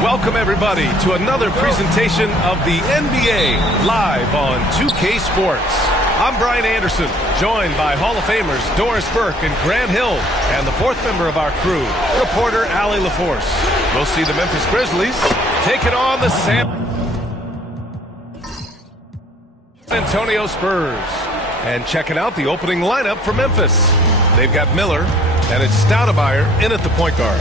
Welcome, everybody, to another presentation of the NBA live on 2K Sports. I'm Brian Anderson, joined by Hall of Famers Doris Burke and Grant Hill, and the fourth member of our crew, reporter Allie LaForce. We'll see the Memphis Grizzlies taking on the San Antonio Spurs. And checking out the opening lineup for Memphis. They've got Miller, and it's Stoudemire in at the point guard.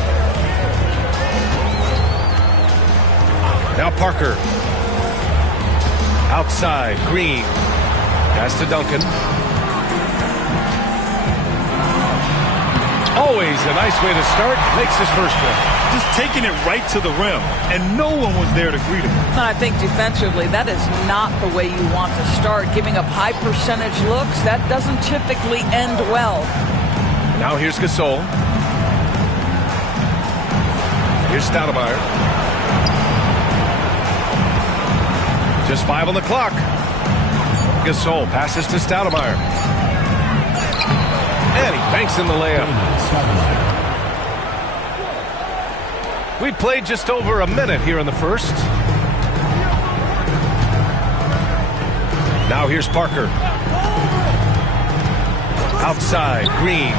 Now Parker. Outside, Green. Pass to Duncan. Always a nice way to start. Makes his first one. Just taking it right to the rim, and no one was there to greet him. I think defensively, that is not the way you want to start. Giving up high percentage looks, that doesn't typically end well. Now here's Gasol. Here's Stoudemire. Just 5 on the clock. Gasol passes to Stoudemire. And he banks in the layup. We played just over a minute here in the first. Now here's Parker. Outside, Green.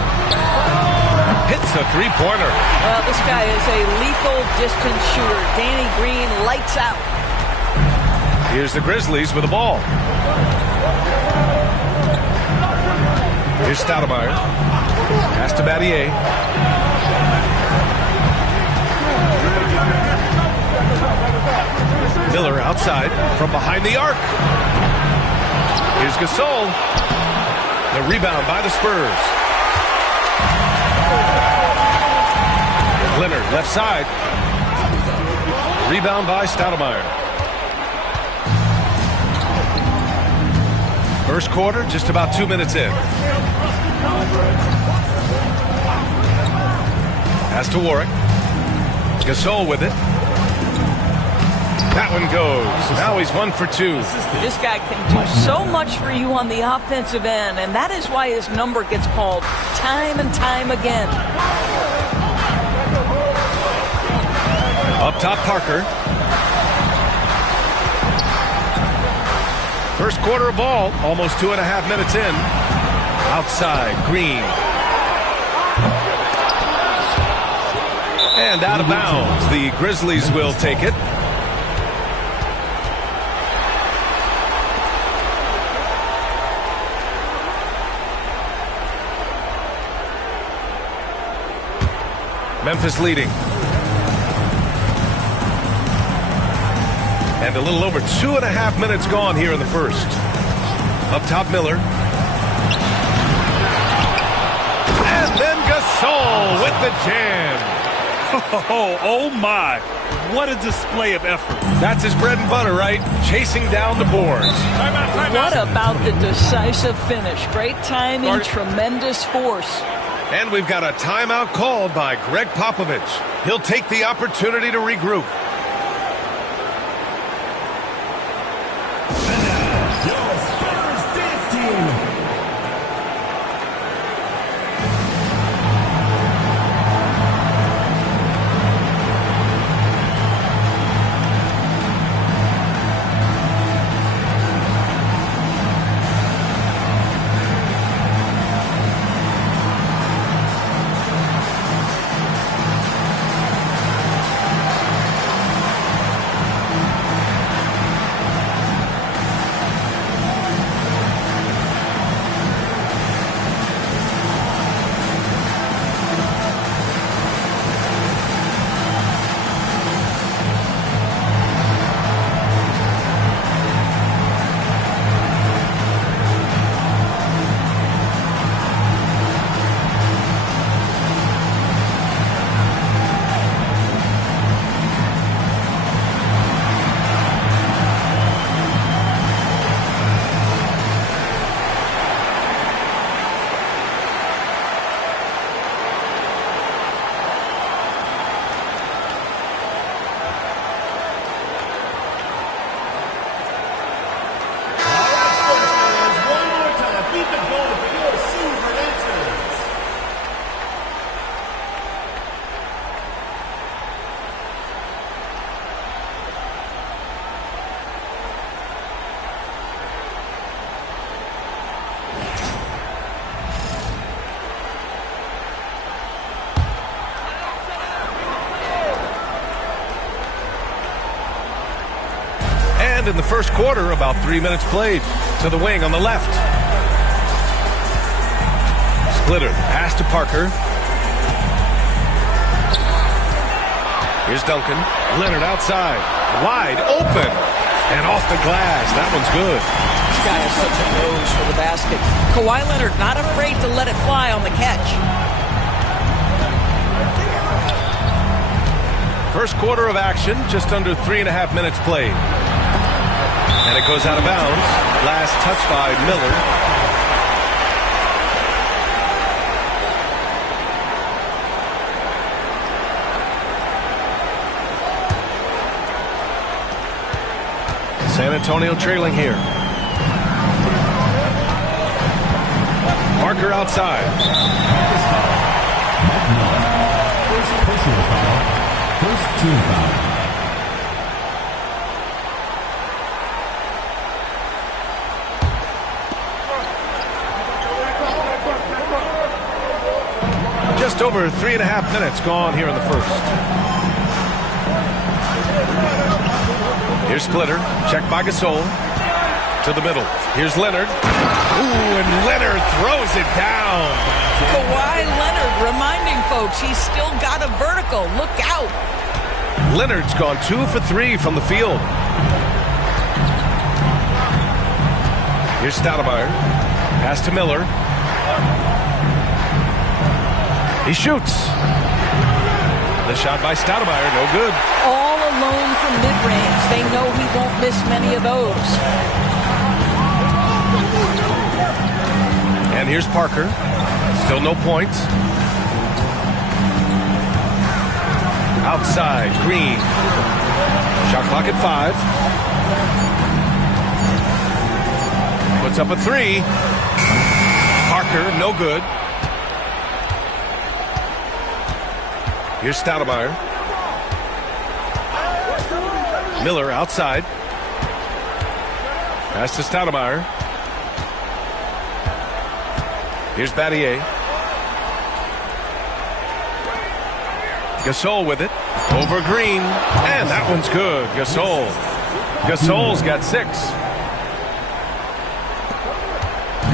Hits a three-pointer. Well, this guy is a lethal distance shooter. Danny Green lights out. Here's the Grizzlies with the ball. Here's Stoudemire. Pass to Battier. Miller outside from behind the arc. Here's Gasol. The rebound by the Spurs. Leonard left side. Rebound by Stoudemire. First quarter, just about 2 minutes in. Pass to Warwick. Gasol with it. That one goes. Now he's 1 for 2. This guy can do so much for you on the offensive end, and that is why his number gets called time and time again. Up top, Parker. First quarter of ball, almost 2.5 minutes in. Outside, Green. And out of bounds. The Grizzlies will take it. Memphis leading. And a little over 2.5 minutes gone here in the first. Up top, Miller. And then Gasol with the jam. Oh my. What a display of effort. That's his bread and butter, right? Chasing down the boards. What about the decisive finish? Great timing, tremendous force. And we've got a timeout called by Greg Popovich. He'll take the opportunity to regroup. And in the first quarter, about 3 minutes played. To the wing on the left. Splitter, pass to Parker. Here's Duncan. Leonard outside. Wide open. And off the glass. That one's good. This guy has such a nose for the basket. Kawhi Leonard not afraid to let it fly on the catch. First quarter of action, just under 3.5 minutes played. And it goes out of bounds. Last touch by Miller. San Antonio trailing here. Parker outside. First personal foul. First team foul. Just over 3.5 minutes gone here in the first. Here's Splitter. Check by Gasol. To the middle. Here's Leonard. Ooh, and Leonard throws it down. Kawhi Leonard reminding folks he's still got a vertical. Look out. Leonard's gone 2 for 3 from the field. Here's Stoudemire. Pass to Miller. He shoots. The shot by Stoudemire, no good. All alone from mid-range. They know he won't miss many of those. And here's Parker. Still no points. Outside, Green. Shot clock at 5. Puts up a 3. Parker, no good. Here's Stoudemire. Miller outside. Pass to Stoudemire. Here's Battier. Gasol with it. Over Green. And that one's good. Gasol. Gasol's got 6.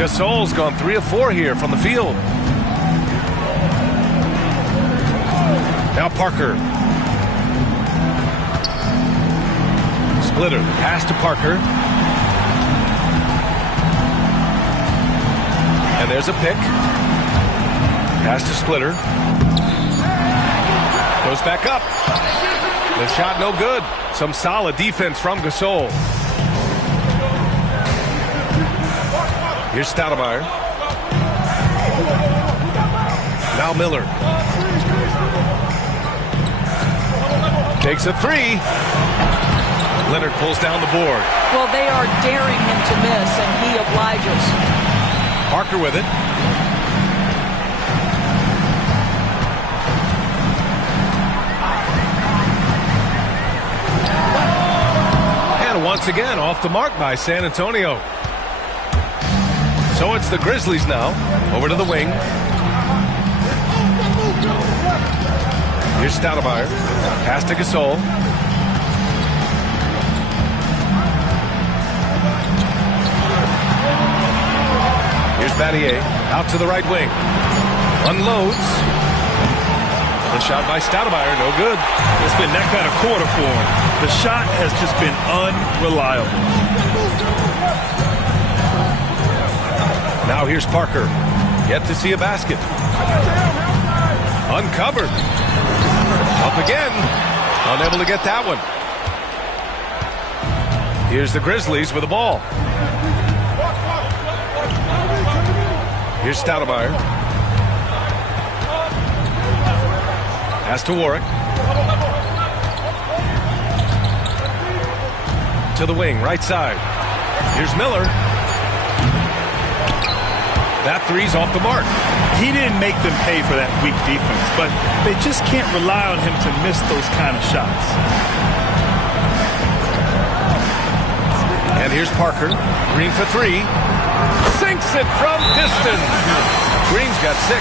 Gasol's gone 3 of 4 here from the field. Now Parker. Splitter. Pass to Parker. And there's a pick. Pass to Splitter. Goes back up. The shot no good. Some solid defense from Gasol. Here's Stoudemire. Now Miller. Takes a 3. Leonard pulls down the board. Well, they are daring him to miss, and he obliges. Parker with it. And once again, off the mark by San Antonio. So it's the Grizzlies now. Over to the wing. Here's Stoudemire. Pass to Gasol. Here's Battier. Out to the right wing. Unloads. The shot by Stoudemire. No good. It's been that kind of quarter for him. The shot has just been unreliable. Now here's Parker. Yet to see a basket. Uncovered. Up again. Unable to get that one. Here's the Grizzlies with the ball. Here's Stoudemire. Pass to Warwick. To the wing, right side. Here's Miller. That 3's off the mark. He didn't make them pay for that weak defense, but they just can't rely on him to miss those kind of shots. And here's Parker. Green for 3. Sinks it from distance. Green's got 6.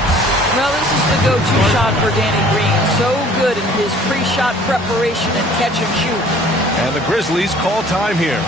Well, this is the go-to shot for Danny Green. So good in his pre-shot preparation and catch and shoot. And the Grizzlies call time here.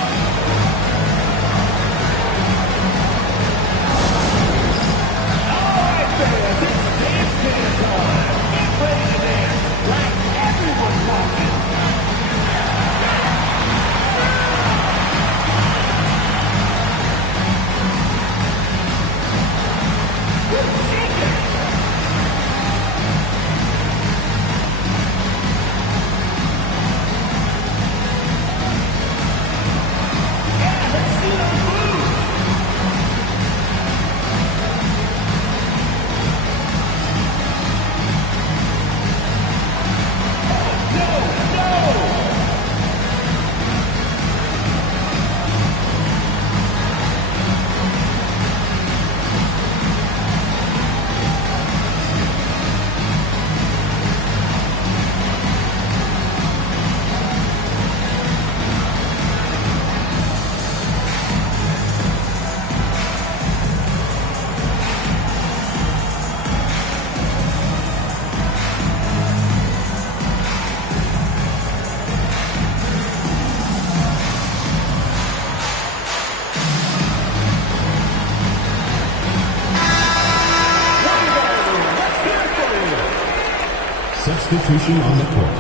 Substitution on the court.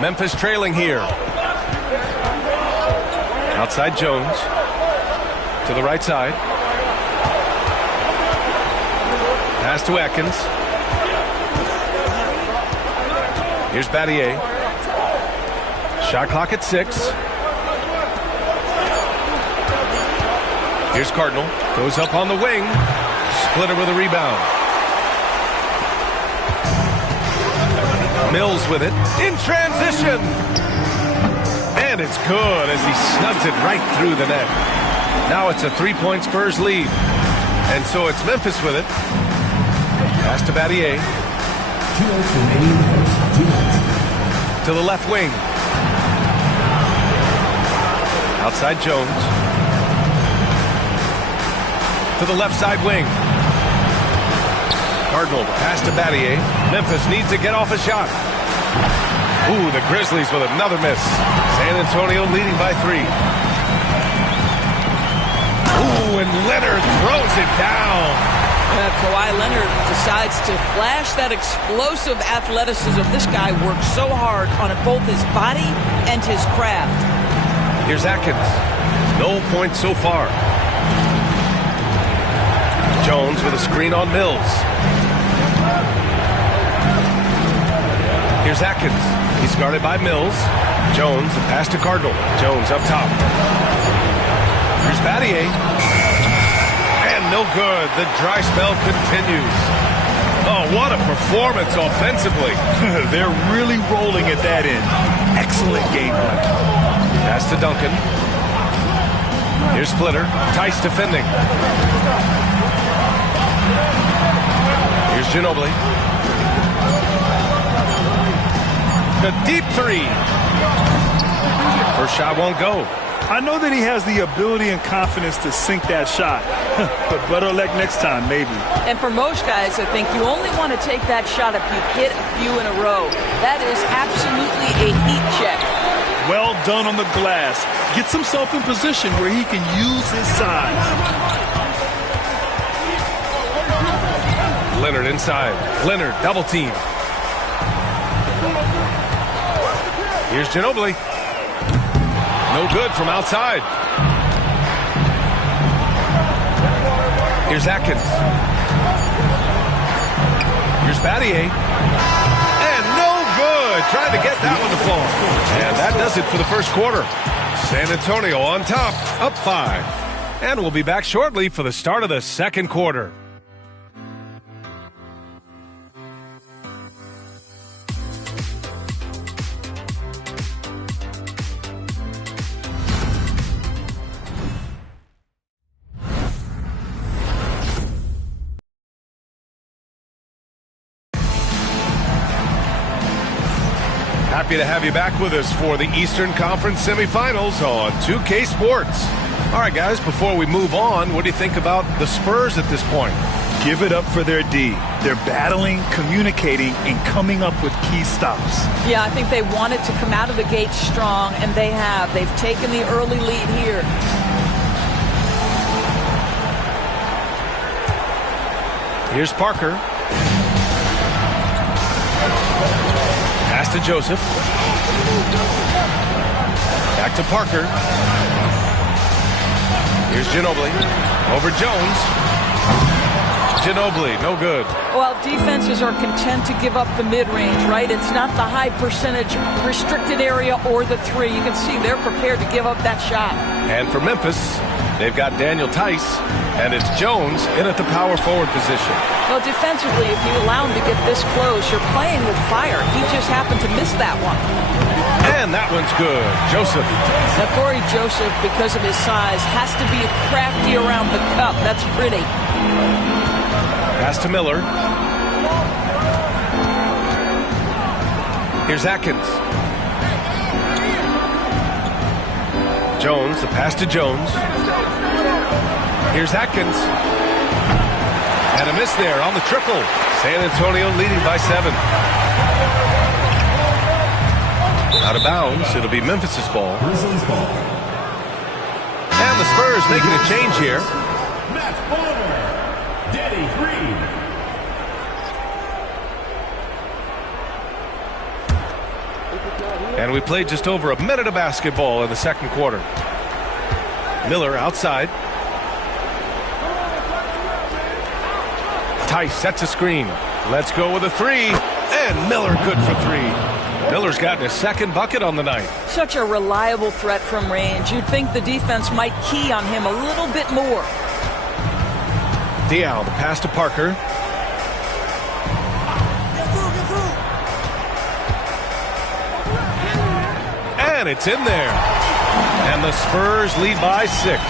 Memphis trailing here. Outside Jones. To the right side. Pass to Atkins. Here's Battier. Shot clock at 6. Here's Cardinal. Goes up on the wing. Splitter with a rebound. Mills with it. In transition. And it's good as he snugs it right through the net. Now it's a 3-point Spurs lead. And so it's Memphis with it. Pass to Battier. 2 minutes remaining in the first. 2 minutes. To the left wing. Outside Jones. To the left side wing. Cardinal pass to Battier. Memphis needs to get off a shot. Ooh, the Grizzlies with another miss. San Antonio leading by 3. Ooh, and Leonard throws it down. Kawhi Leonard decides to flash that explosive athleticism. This guy works so hard on both his body and his craft. Here's Atkins. No points so far. Jones with a screen on Mills. Here's Atkins. He's guarded by Mills. Jones, the pass to Cardinal. Jones up top. Here's Battier. And no good. The dry spell continues. Oh, what a performance offensively. They're really rolling at that end. Excellent game plan. Pass to Duncan. Here's Splitter. Tice defending. Here's Ginobili. The deep 3. First shot won't go. I know that he has the ability and confidence to sink that shot. But better luck next time, maybe. And for most guys, I think you only want to take that shot if you've hit a few in a row. That is absolutely a heat check. Well done on the glass. Gets himself in position where he can use his size. Leonard inside. Leonard double team. Here's Ginobili. No good from outside. Here's Atkins. Here's Battier. And no good. Trying to get that one to fall. And that does it for the first quarter. San Antonio on top, up 5. And we'll be back shortly for the start of the second quarter. Happy to have you back with us for the Eastern Conference semifinals on 2K Sports. All right, guys, before we move on, what do you think about the Spurs at this point? Give it up for their D. They're battling, communicating, and coming up with key stops. Yeah, I think they wanted to come out of the gate strong, and they have. They've taken the early lead here. Here's Parker. Pass to Joseph. Back to Parker. Here's Ginobili. Over Jones. Ginobili, no good. Well, defenses are content to give up the mid-range, right? It's not the high percentage restricted area or the three. You can see they're prepared to give up that shot. And for Memphis, they've got Daniel Tice, and it's Jones in at the power forward position. Well, defensively, if you allow him to get this close, you're playing with fire. He just happened to miss that one. And that one's good. Joseph. Now, Corey Joseph, because of his size, has to be crafty around the cup. That's pretty. Pass to Miller. Here's Atkins. Jones, the pass to Jones. Here's Atkins. And a miss there on the triple. San Antonio leading by 7. Out of bounds. It'll be Memphis's ball. Grizzlies ball. And the Spurs making a change here. Matt Bonner. Danny Green. And we played just over a minute of basketball in the second quarter. Miller outside. Tice sets a screen. Let's go with a three. And Miller good for 3. Miller's gotten his second bucket on the night. Such a reliable threat from range. You'd think the defense might key on him a little bit more. Diallo, the pass to Parker. And it's in there. And the Spurs lead by 6.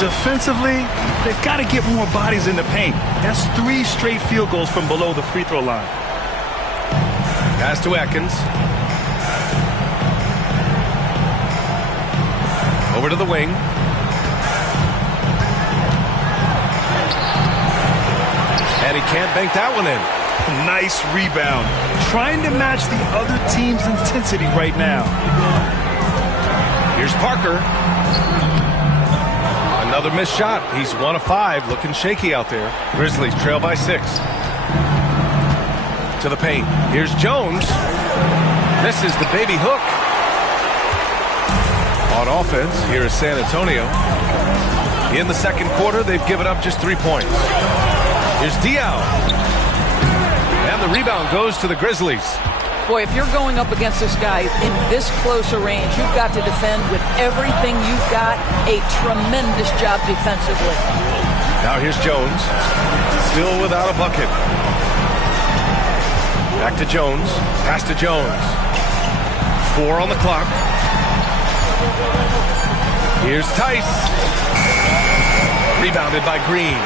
Defensively, they've got to get more bodies in the paint. That's 3 straight field goals from below the free throw line. Pass to Atkins. Over to the wing. And he can't bank that one in. Nice rebound. Trying to match the other team's intensity right now. Here's Parker. Another missed shot. He's 1 of 5. Looking shaky out there. Grizzlies trail by 6. To the paint. Here's Jones. This is the baby hook. On offense, here is San Antonio. In the second quarter, they've given up just 3 points. Here's Diallo. And the rebound goes to the Grizzlies. Boy, if you're going up against this guy in this close a range, you've got to defend with everything you've got. A tremendous job defensively. Now here's Jones. Still without a bucket. Back to Jones. Pass to Jones. 4 on the clock. Here's Tice. Rebounded by Green.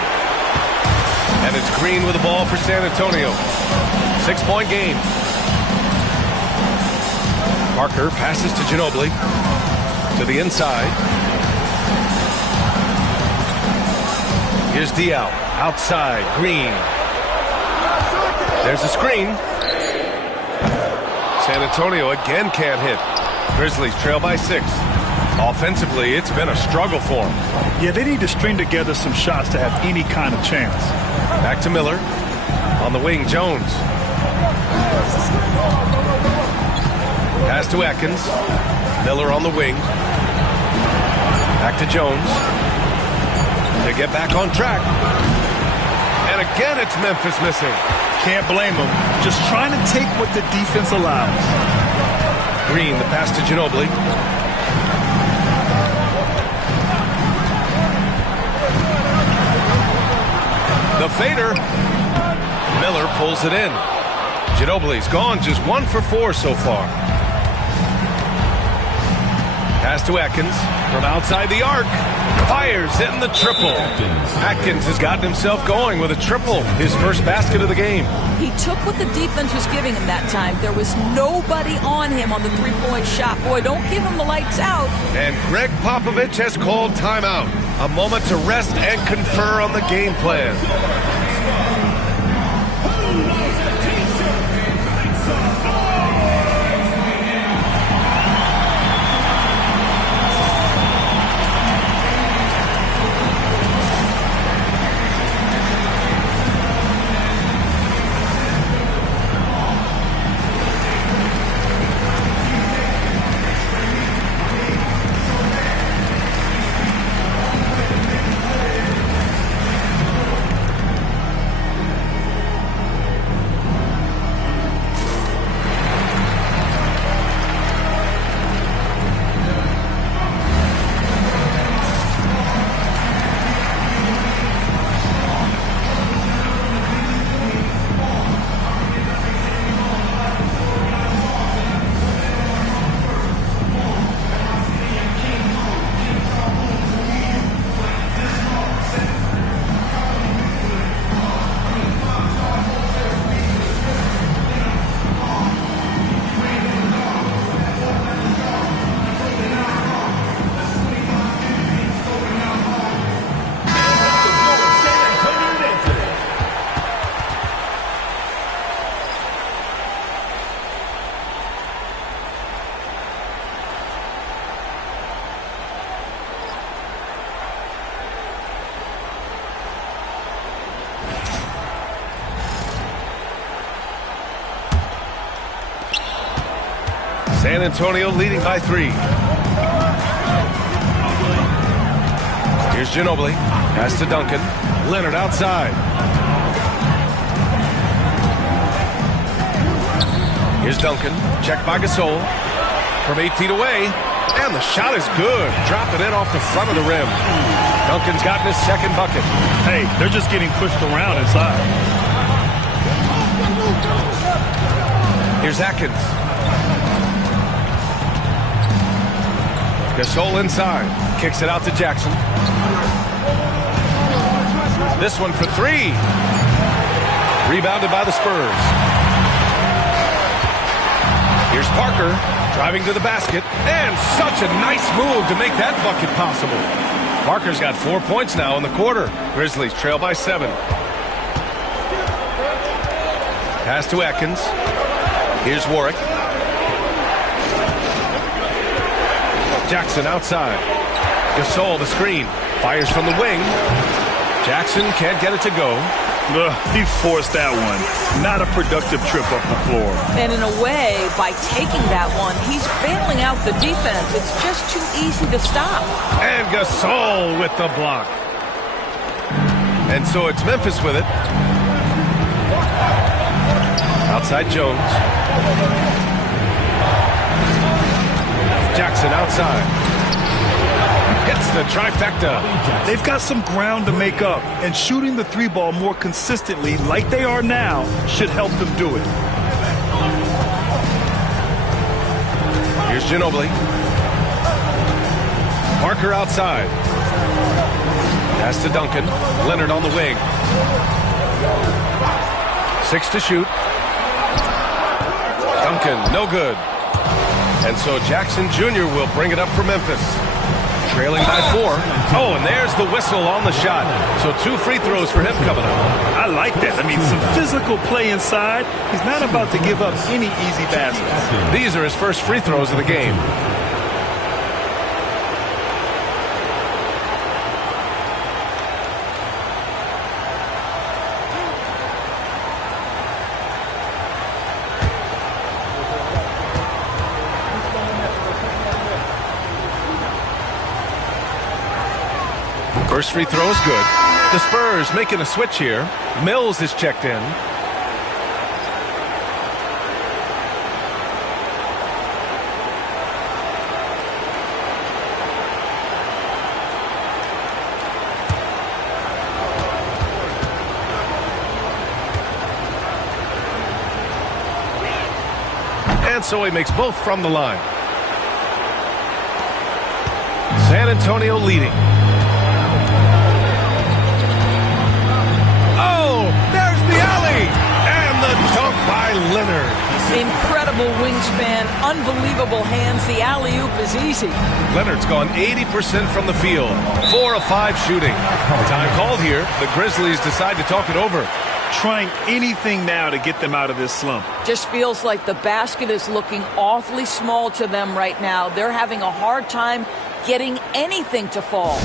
And it's Green with the ball for San Antonio. 6-point game. Parker passes to Ginobili. To the inside. Here's Diallo. Outside. Green. There's a screen. San Antonio again can't hit. Grizzlies trail by 6. Offensively, it's been a struggle for them. Yeah, they need to string together some shots to have any kind of chance. Back to Miller. On the wing, Jones. Pass to Atkins. Miller on the wing. Back to Jones. To get back on track. And again, it's Memphis missing. Can't blame them. Just trying to take what the defense allows. Green, the pass to Ginobili. The fader. Miller pulls it in. Ginobili's gone just 1 for 4 so far. Pass to Atkins from outside the arc. Fires in the triple. Atkins has gotten himself going with a triple, his first basket of the game. He took what the defense was giving him that time. There was nobody on him on the three-point shot. Boy, don't give him the lights out. And Greg Popovich has called timeout. A moment to rest and confer on the game plan. San Antonio leading by 3. Here's Ginobili. Pass to Duncan. Leonard outside. Here's Duncan. Checked by Gasol. From 8 feet away. And the shot is good. Dropping it off the front of the rim. Duncan's gotten his second bucket. Hey, they're just getting pushed around inside. Here's Atkins. Gasol inside. Kicks it out to Jackson. This one for 3. Rebounded by the Spurs. Here's Parker driving to the basket. And such a nice move to make that bucket possible. Parker's got 4 points now in the quarter. Grizzlies trail by 7. Pass to Atkins. Here's Warwick. Jackson outside. Gasol the screen. Fires from the wing. Jackson can't get it to go. He forced that one. Not a productive trip up the floor. And in a way, by taking that one, he's bailing out the defense. It's just too easy to stop. And Gasol with the block. And so it's Memphis with it. Outside Jones. Jackson outside. Hits the trifecta. They've got some ground to make up, and shooting the 3-ball more consistently like they are now should help them do it. Here's Ginobili. Parker outside. Pass to Duncan. Leonard on the wing. 6 to shoot. Duncan, no good. And so Jackson Jr. will bring it up for Memphis. Trailing by 4. Oh, and there's the whistle on the shot. So 2 free throws for him coming up. I like that. I mean, some physical play inside. He's not about to give up any easy baskets. These are his first free throws of the game. First free throw is good. The Spurs making a switch here. Mills is checked in. And so he makes both from the line. San Antonio leading. Oh, there's the alley. And the dunk by Leonard. Incredible wingspan, unbelievable hands. The alley-oop is easy. Leonard's gone 80% from the field. 4 of 5 shooting. Time called here. The Grizzlies decide to talk it over. Trying anything now to get them out of this slump. Just feels like the basket is looking awfully small to them right now. They're having a hard time getting anything to fall.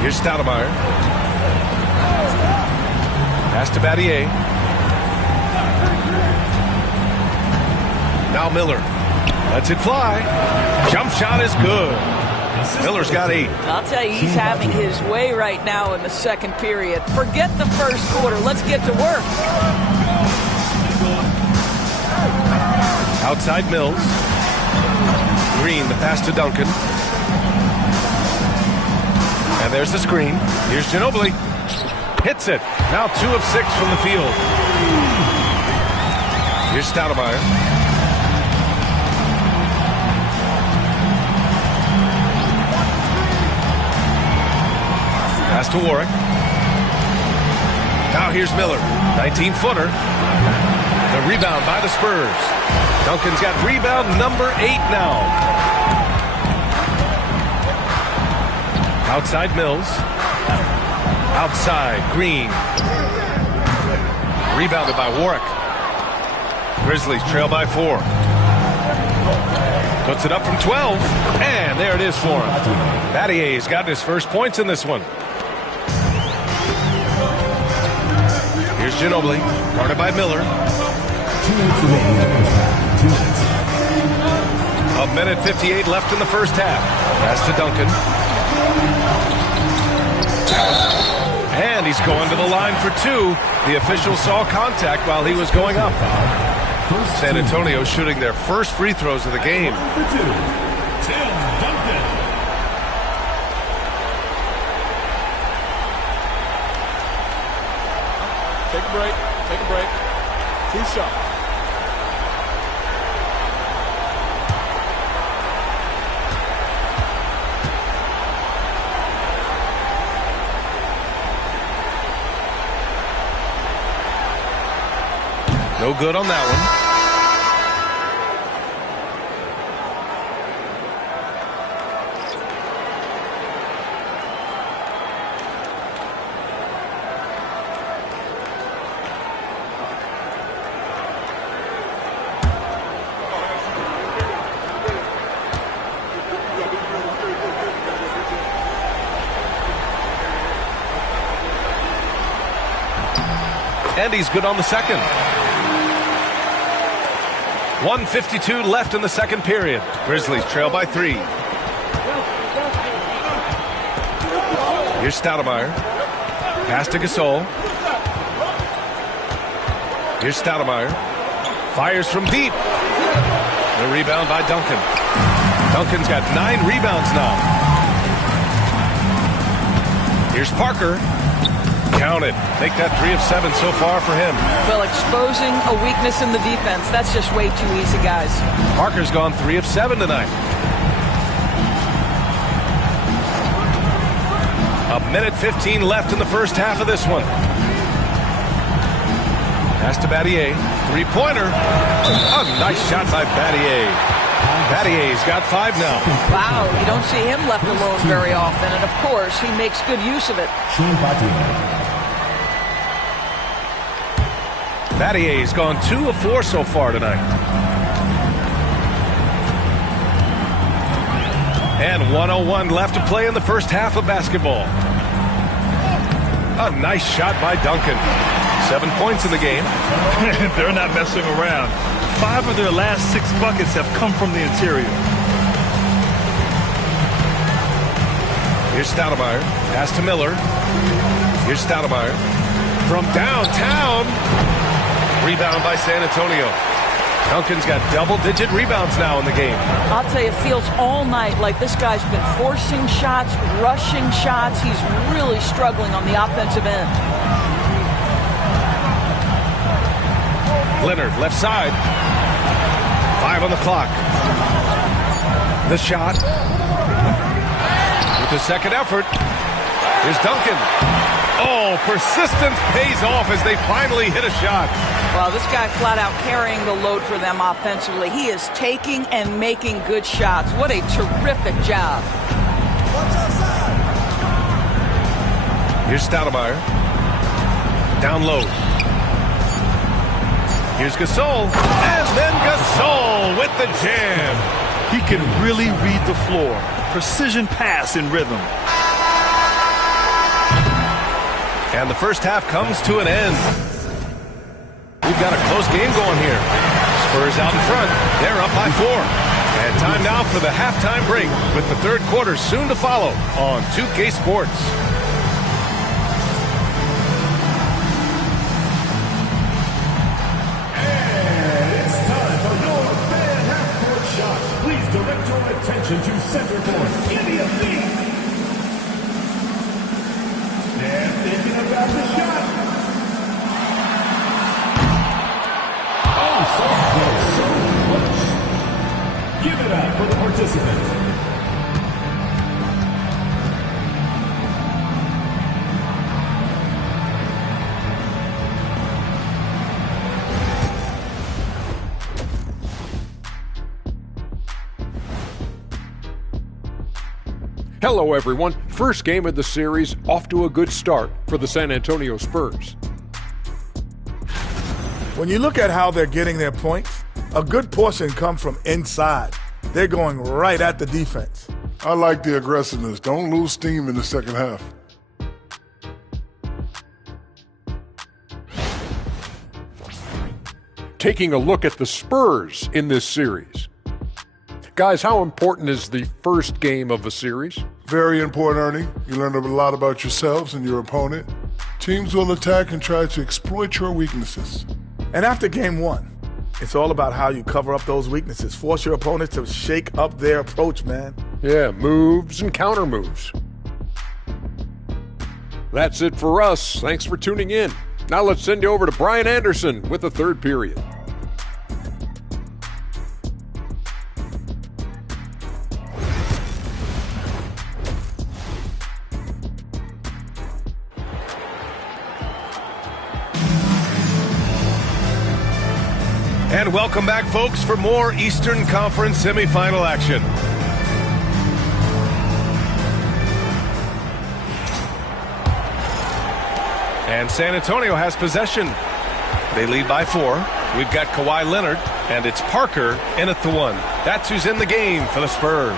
Here's Stoudemire. Pass to Battier. Now Miller. Lets it fly. Jump shot is good. Miller's got 8. I'll tell you, he's having his way right now in the second period. Forget the first quarter. Let's get to work. Outside Mills. Green, the pass to Duncan. And there's the screen. Here's Ginobili. Hits it. Now 2 of 6 from the field. Here's Stoudemire. Pass to Warwick. Now here's Miller. 19-footer. The rebound by the Spurs. Duncan's got rebound number 8 now. Outside Mills. Outside Green. Rebounded by Warwick. Grizzlies trail by 4. Puts it up from 12. And there it is for him. Battier's got his first points in this one. Here's Ginobili. Guarded by Miller. 2 minutes remaining in the first half. 2 minutes. A minute 58 left in the first half. Pass to Duncan. And he's going to the line for 2. The official saw contact while he was going up. San Antonio shooting their first free throws of the game. For 2. Tim Duncan. Take a break. Take a break. 2 shots. No good on that one. And he's good on the second. 1:52 left in the second period. Grizzlies trail by 3. Here's Stoudemire. Pass to Gasol. Here's Stoudemire. Fires from deep. The rebound by Duncan. Duncan's got 9 rebounds now. Here's Parker. Count it. Make that 3 of 7 so far for him. Well, exposing a weakness in the defense, that's just way too easy, guys. Parker's gone 3 of 7 tonight. A minute 15 left in the first half of this one. Pass to Battier. Three-pointer. A nice shot by Battier. Battier's got 5 now. Wow, you don't see him left alone very often, and of course, he makes good use of it. Battier's gone 2 of 4 so far tonight. And 1:01 left to play in the first half of basketball. A nice shot by Duncan. 7 points in the game. They're not messing around. 5 of their last 6 buckets have come from the interior. Here's Stoudemire. Pass to Miller. Here's Stoudemire. From downtown. Rebound by San Antonio. Duncan's got double-digit rebounds now in the game. I'll tell you, it feels all night like this guy's been forcing shots, rushing shots. He's really struggling on the offensive end. Leonard, left side. 5 on the clock. The shot. With the second effort. Here's Duncan. Oh, persistence pays off as they finally hit a shot. Well, this guy flat out carrying the load for them offensively. He is taking and making good shots. What a terrific job. Here's Stoudemire. Down low. Here's Gasol. And then Gasol with the jam. He can really read the floor. Precision pass in rhythm. And the first half comes to an end. We've got a close game going here. Spurs out in front. They're up by 4. And time now for the halftime break with the third quarter soon to follow on 2K Sports. And it's time for your fan half-court shot. Please direct your attention to center court. Immediately. They're thinking about the shot. So close, so close. Give it up for the participant. Hello, everyone. First game of the series, off to a good start for the San Antonio Spurs. When you look at how they're getting their points, a good portion come from inside. They're going right at the defense. I like the aggressiveness. Don't lose steam in the second half. Taking a look at the Spurs in this series. Guys, how important is the first game of a series? Very important, Ernie. You learn a lot about yourselves and your opponent. Teams will attack and try to exploit your weaknesses. And after game 1, it's all about how you cover up those weaknesses. Force your opponent to shake up their approach, man. Yeah, moves and counter moves. That's it for us. Thanks for tuning in. Now let's send you over to Brian Anderson with the third period. And welcome back, folks, for more Eastern Conference semifinal action. And San Antonio has possession. They lead by 4. We've got Kawhi Leonard, and it's Parker in at the 1. That's who's in the game for the Spurs.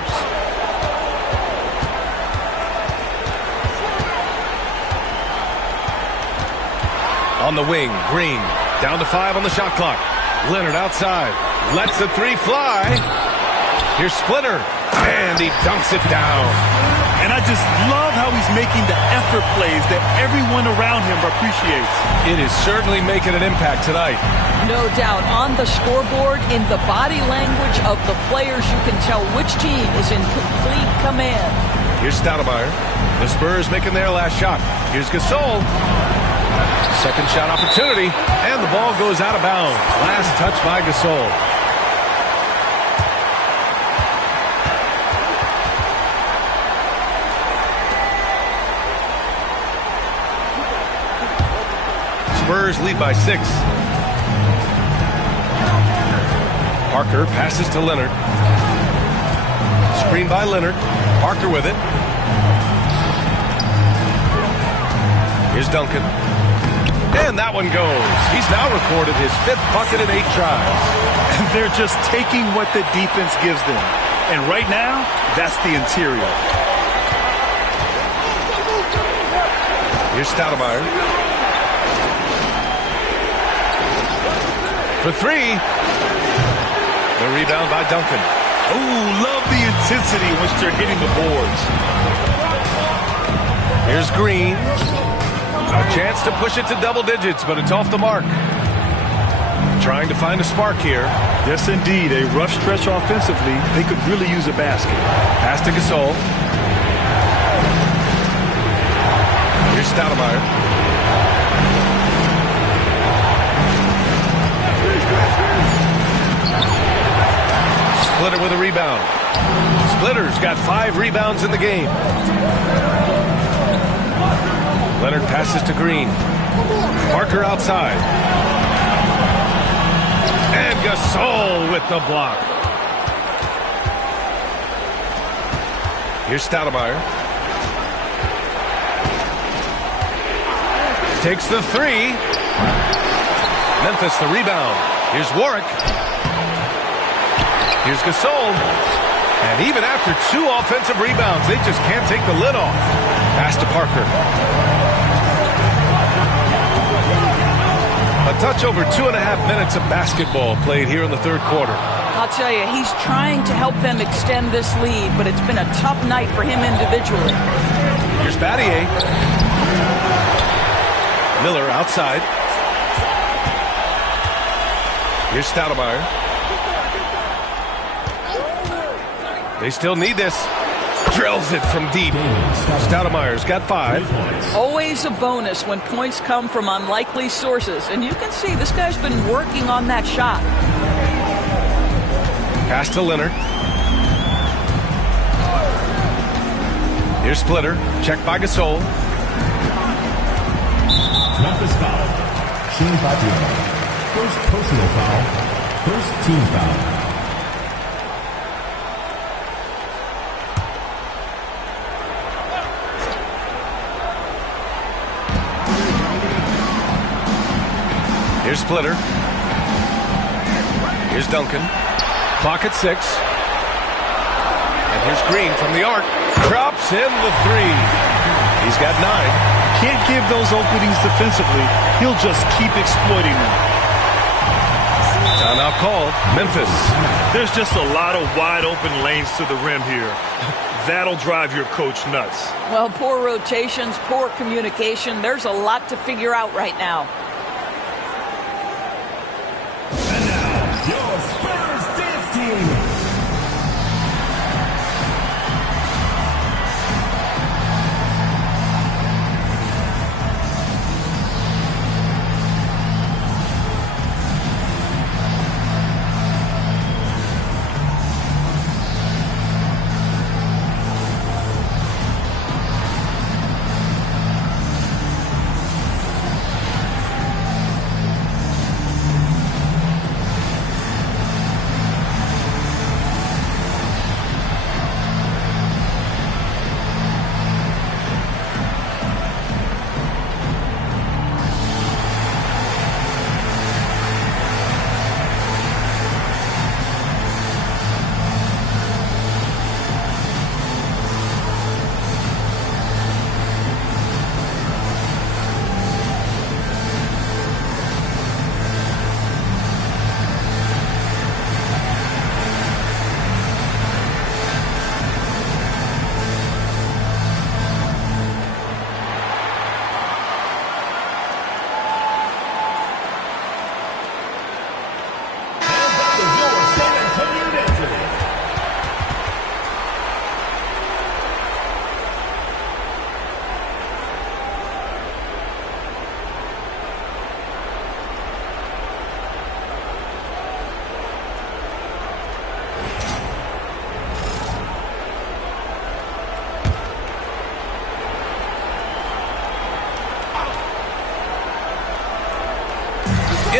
On the wing, Green, down to 5 on the shot clock. Leonard outside, lets the 3 fly. Here's Splitter, and he dunks it down. And I just love how he's making the effort plays that everyone around him appreciates. It is certainly making an impact tonight. No doubt. On the scoreboard, in the body language of the players, you can tell which team is in complete command. Here's Stoudemire. The Spurs making their last shot. Here's Gasol. Second shot opportunity, and the ball goes out of bounds. Last touch by Gasol. Spurs lead by 6. Parker passes to Leonard. Screen by Leonard. Parker with it. Here's Duncan. And that one goes. He's now recorded his 5th bucket in 8 tries. They're just taking what the defense gives them. And right now, that's the interior. Here's Stoudemire. For 3. The rebound by Duncan. Oh, love the intensity in which they're hitting the boards. Here's Green. A chance to push it to double digits, but it's off the mark. Trying to find a spark here. Yes, indeed. A rough stretch offensively. They could really use a basket. Pass to Gasol. Here's Stoudemire. Splitter with a rebound. Splitter's got 5 rebounds in the game. Leonard passes to Green. Parker outside. And Gasol with the block. Here's Stoudemire. Takes the 3. Memphis the rebound. Here's Warwick. Here's Gasol. And even after 2 offensive rebounds, they just can't take the lid off. Pass to Parker. A touch over 2.5 minutes of basketball played here in the 3rd quarter. I'll tell you, he's trying to help them extend this lead, but it's been a tough night for him individually. Here's Battier. Miller outside. Here's Stoudemire. They still need this. Drills it from deep. Stoudemire's got 5. Always a bonus when points come from unlikely sources. And you can see this guy's been working on that shot. Pass to Leonard. Here's Splitter. Checked by Gasol. Memphis foul. Shane Battier. First personal foul. First team foul. Here's Splitter. Here's Duncan. Clock at 6. And here's Green from the arc. Drops in the 3. He's got 9. Can't give those openings defensively. He'll just keep exploiting them. Timeout called. Memphis. There's just a lot of wide open lanes to the rim here. That'll drive your coach nuts. Well, poor rotations, poor communication. There's a lot to figure out right now. And now, your Spurs dance team.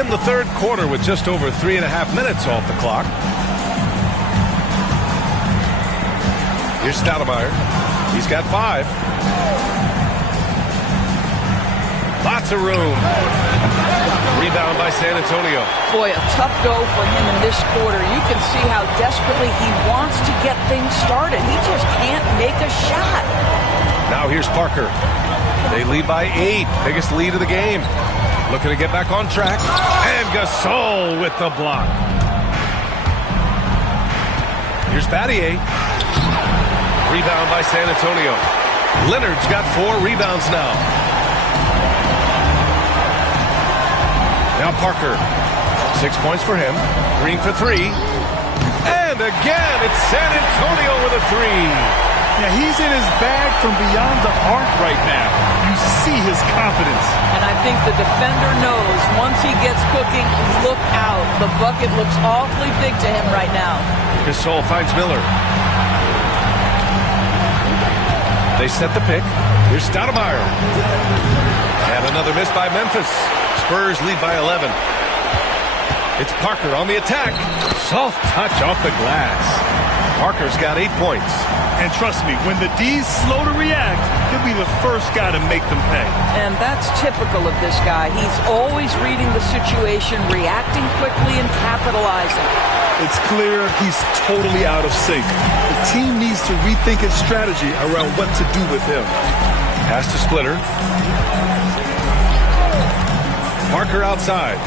in the third quarter with just over 3.5 minutes off the clock. Here's Stoudemire. He's got 5. Lots of room. Rebound by San Antonio. Boy, a tough go for him in this quarter. You can see how desperately he wants to get things started. He just can't make a shot. Now here's Parker. They lead by 8. Biggest lead of the game. Looking to get back on track. And Gasol with the block. Here's Battier. Rebound by San Antonio. Leonard's got 4 rebounds now. Now Parker. 6 points for him. Green for 3. And again, it's San Antonio with a 3. Yeah, he's in his bag from beyond the arc right now. You see his confidence. And I think the defender knows once he gets cooking, look out. The bucket looks awfully big to him right now. Gasol finds Miller. They set the pick. Here's Stoudemire. And another miss by Memphis. Spurs lead by 11. It's Parker on the attack. Soft touch off the glass. Parker's got 8 points. And trust me, when the D's slow to react, he'll be the first guy to make them pay. And that's typical of this guy. He's always reading the situation, reacting quickly and capitalizing. It's clear he's totally out of sync. The team needs to rethink its strategy around what to do with him. Pass to Splitter. Parker outside.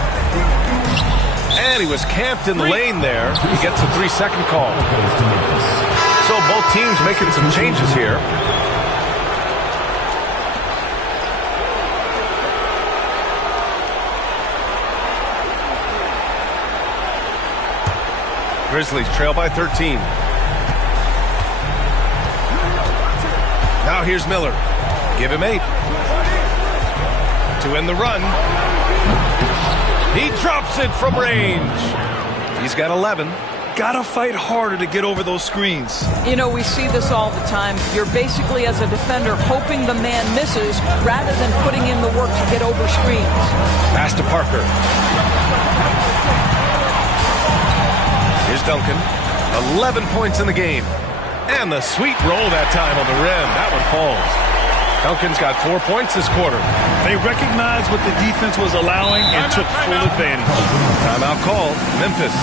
And he was camped in the lane there. He gets a 3-second call. So both teams making some changes here. Grizzlies trail by 13. Now here's Miller. Give him 8. To end the run. He drops it from range. He's got 11. Gotta fight harder to get over those screens. You know, we see this all the time. You're basically, as a defender, hoping the man misses rather than putting in the work to get over screens. Pass to Parker. Here's Duncan. 11 points in the game. And the sweet roll that time on the rim. That one falls. Duncan's got 4 points this quarter. They recognized what the defense was allowing and took full advantage. Timeout called. Memphis.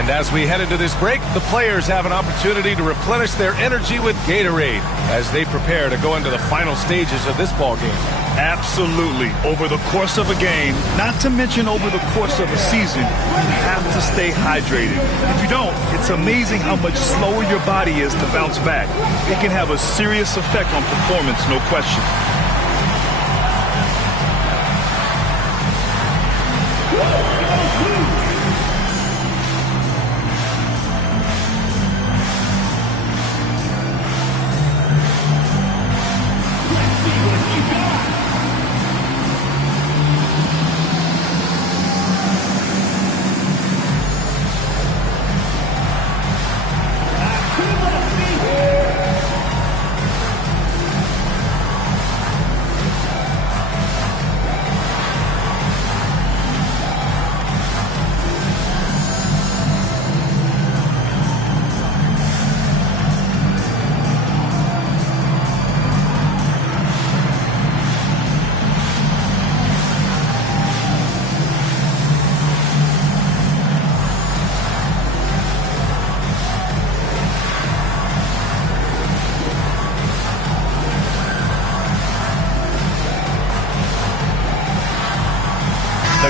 And as we head into this break, the players have an opportunity to replenish their energy with Gatorade as they prepare to go into the final stages of this ball game. Absolutely. Over the course of a game, not to mention over the course of a season, you have to stay hydrated. If you don't, it's amazing how much slower your body is to bounce back. It can have a serious effect on performance, no question.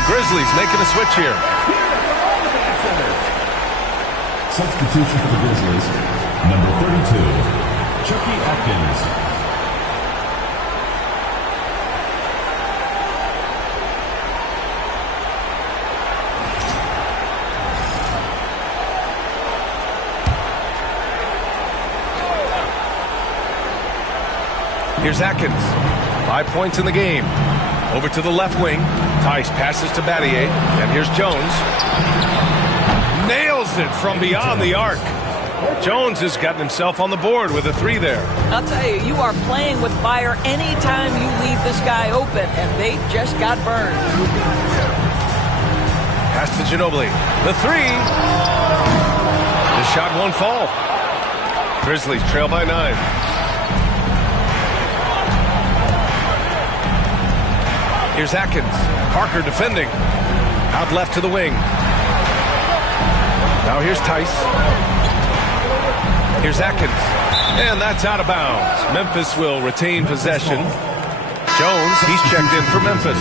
Grizzlies making a switch here. Substitution for the Grizzlies, number 32, Chucky Atkins. Here's Atkins. 5 points in the game. Over to the left wing. Tice passes to Battier. And here's Jones. Nails it from beyond the arc. Jones has gotten himself on the board with a 3 there. I'll tell you, you are playing with fire anytime you leave this guy open, and they just got burned. Pass to Ginobili. The three. The shot won't fall. Grizzlies trail by 9. Here's Atkins. Parker defending. Out left to the wing. Now here's Tice. Here's Atkins. And that's out of bounds. Memphis will retain possession. Jones, he's checked in for Memphis.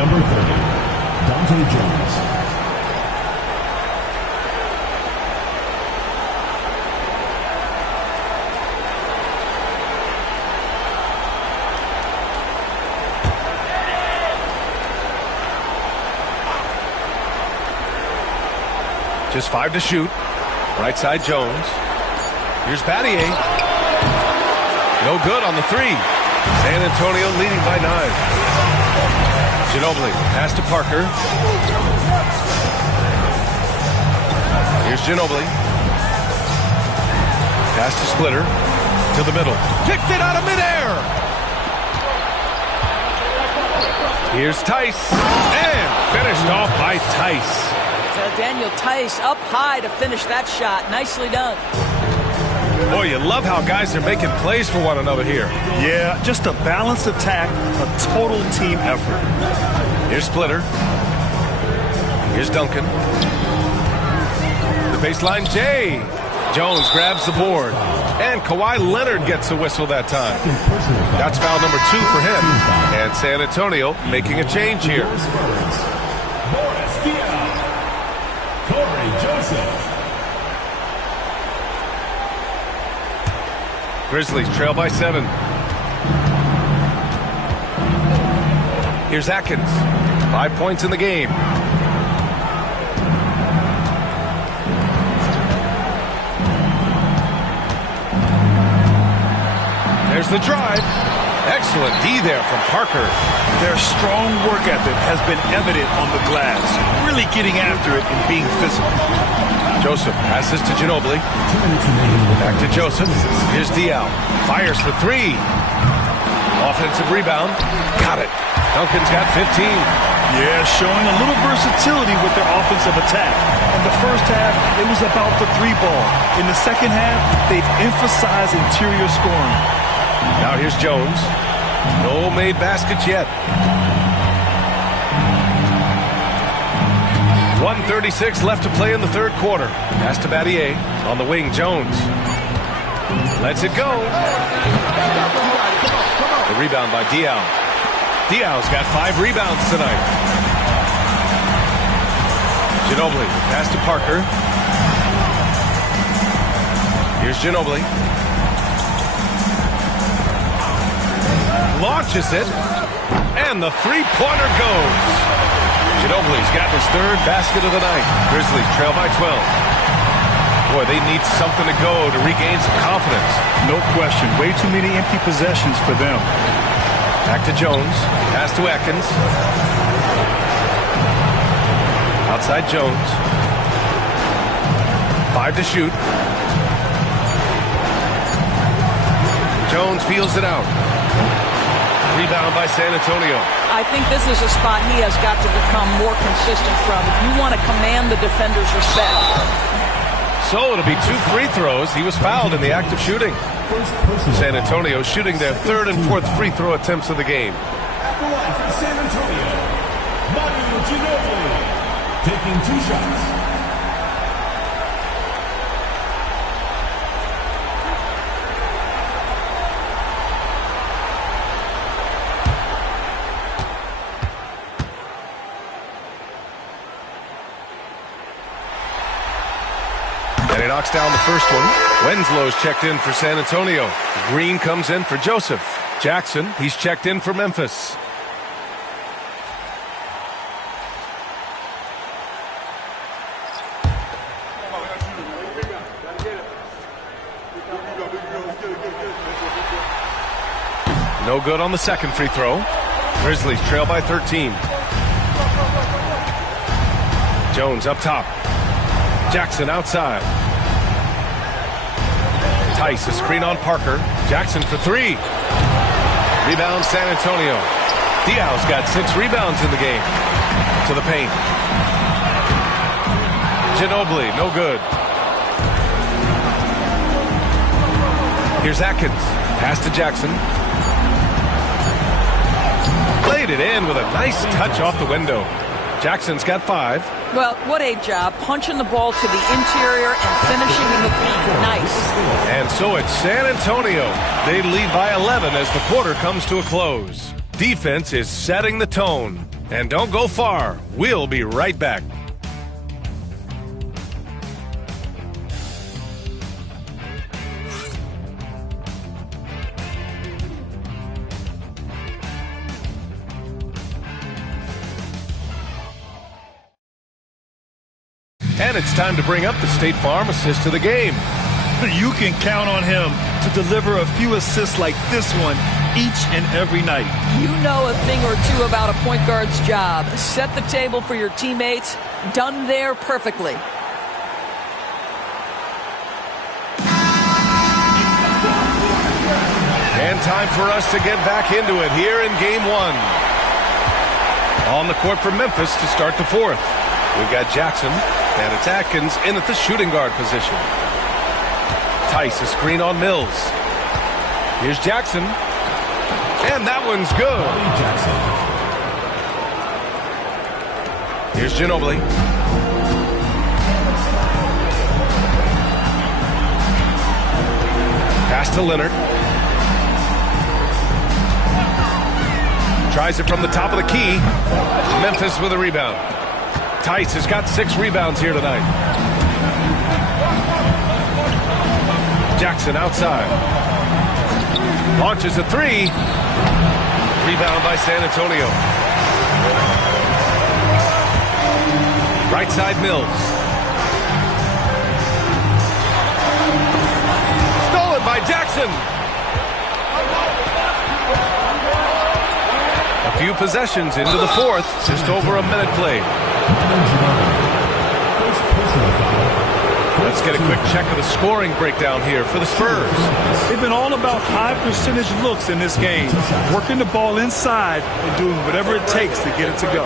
Number 30, Dante Jones. Just 5 to shoot. Right side Jones. Here's Battier. No good on the three. San Antonio leading by 9. Ginobili, pass to Parker. Here's Ginobili. Pass to Splitter. To the middle. Kicked it out of midair. Here's Tice. And finished off by Tice. Daniel Tice up high to finish that shot. Nicely done. Boy, you love how guys are making plays for one another here. Yeah, just a balanced attack, a total team effort. Here's Splitter. Here's Duncan. The baseline, Jay. Jones grabs the board. And Kawhi Leonard gets a whistle that time. That's foul number 2 for him. And San Antonio making a change here. Grizzlies trail by 7. Here's Atkins. 5 points in the game. There's the drive. Excellent D there from Parker. Their strong work ethic has been evident on the glass. Really getting after it and being physical. Joseph passes to Ginobili. Back to Joseph. Here's Diaw. Fires for 3. Offensive rebound. Got it. Duncan's got 15. Yeah, showing a little versatility with their offensive attack. In the first half, it was about the 3 ball. In the second half, they've emphasized interior scoring. Now here's Jones. No made baskets yet. 1:36 left to play in the third quarter. Pass to Battier. On the wing, Jones. Lets it go. The rebound by Diaw. Diaw's got 5 rebounds tonight. Ginobili. Pass to Parker. Here's Ginobili. Launches it. And the three-pointer goes. Ginobili's got his 3rd basket of the night. Grizzlies trail by 12. Boy, they need something to go to regain some confidence. No question. Way too many empty possessions for them. Back to Jones. Pass to Atkins. Outside Jones. 5 to shoot. Jones feels it out. Rebound by San Antonio. I think this is a spot he has got to become more consistent from if you want to command the defender's respect. So it'll be 2 free throws. He was fouled in the act of shooting. San Antonio shooting their 3rd and 4th free throw attempts of the game. At the line for San Antonio, Manu Ginobili, taking 2 shots. And he knocks down the first one. Wenslow's checked in for San Antonio. Green comes in for Joseph. Jackson, he's checked in for Memphis. No good on the second free throw. Grizzlies trail by 13. Jones up top. Jackson outside. Tice, a screen on Parker. Jackson for 3. Rebound San Antonio. Diaw's got 6 rebounds in the game. To the paint. Ginobili, no good. Here's Atkins. Pass to Jackson. Played it in with a nice touch off the window. Jackson's got 5. Well, what a job. Punching the ball to the interior and finishing in the paint. Nice. And so it's San Antonio. They lead by 11 as the quarter comes to a close. Defense is setting the tone. And don't go far. We'll be right back. And it's time to bring up the State Farm assist of the game. You can count on him to deliver a few assists like this one each and every night. You know a thing or two about a point guard's job. Set the table for your teammates. Done there perfectly. And time for us to get back into it here in Game 1. On the court for Memphis to start the 4th. We've got Jackson, and it's Atkins in at the shooting guard position. Tice, a screen on Mills. Here's Jackson, and that one's good. Here's Ginobili. Pass to Leonard. Tries it from the top of the key. Memphis with a rebound. Tice has got 6 rebounds here tonight. Jackson outside. Launches a 3. Rebound by San Antonio. Right side Mills. Stolen by Jackson. A few possessions into the 4th. Just over a minute played. Let's get a quick check of the scoring breakdown here for the Spurs. They've been all about high percentage looks in this game, working the ball inside and doing whatever it takes to get it to go.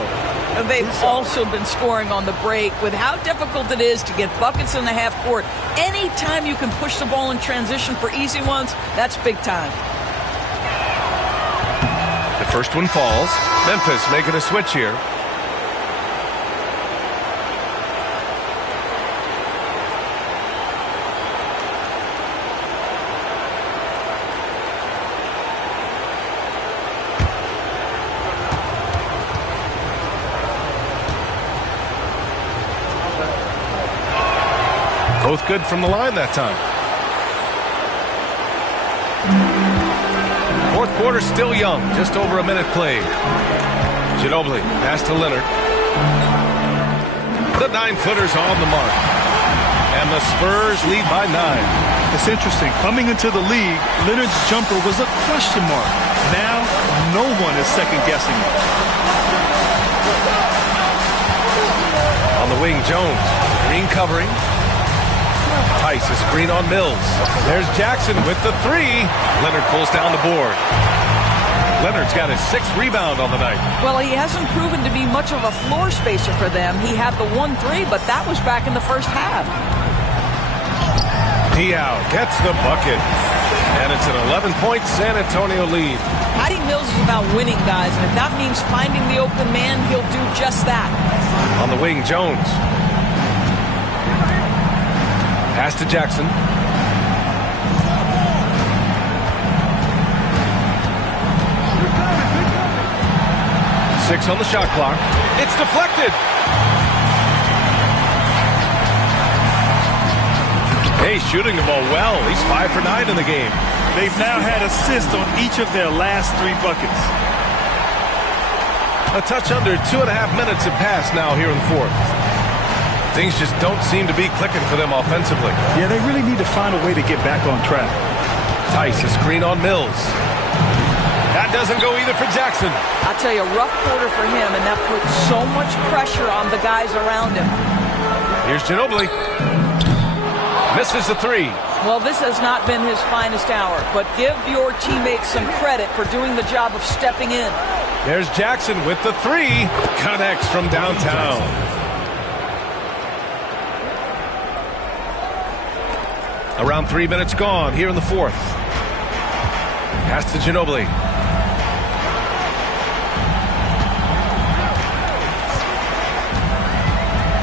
And they've also been scoring on the break. With how difficult it is to get buckets in the half court, anytime you can push the ball in transition for easy ones, that's big time. The first one falls. Memphis making a switch here. Both good from the line that time. 4th quarter still young, just over a minute played. Ginobili, pass to Leonard. The 9-footer's on the mark. And the Spurs lead by 9. It's interesting. Coming into the league, Leonard's jumper was a question mark. Now, no one is second-guessing it. On the wing, Jones. Green covering. Tice, a screen on Mills. There's Jackson with the 3. Leonard pulls down the board. Leonard's got his 6th rebound on the night. Well, he hasn't proven to be much of a floor spacer for them. He had the 1-3, but that was back in the first half. Diao gets the bucket. And it's an 11-point San Antonio lead. Patty Mills is about winning, guys, and if that means finding the open man, he'll do just that. On the wing, Jones. Pass to Jackson. 6 on the shot clock. It's deflected. Hey, shooting the ball well. He's 5 for 9 in the game. They've now had assists on each of their last 3 buckets. A touch under 2.5 minutes have passed now here in the 4th. Things just don't seem to be clicking for them offensively. Yeah, they really need to find a way to get back on track. Tice, a screen on Mills. That doesn't go either for Jackson. I'll tell you, a rough quarter for him, and that puts so much pressure on the guys around him. Here's Ginobili. Misses the 3. Well, this has not been his finest hour, but give your teammates some credit for doing the job of stepping in. There's Jackson with the 3. Connects from downtown. Around 3 minutes gone here in the fourth. Pass to Ginobili.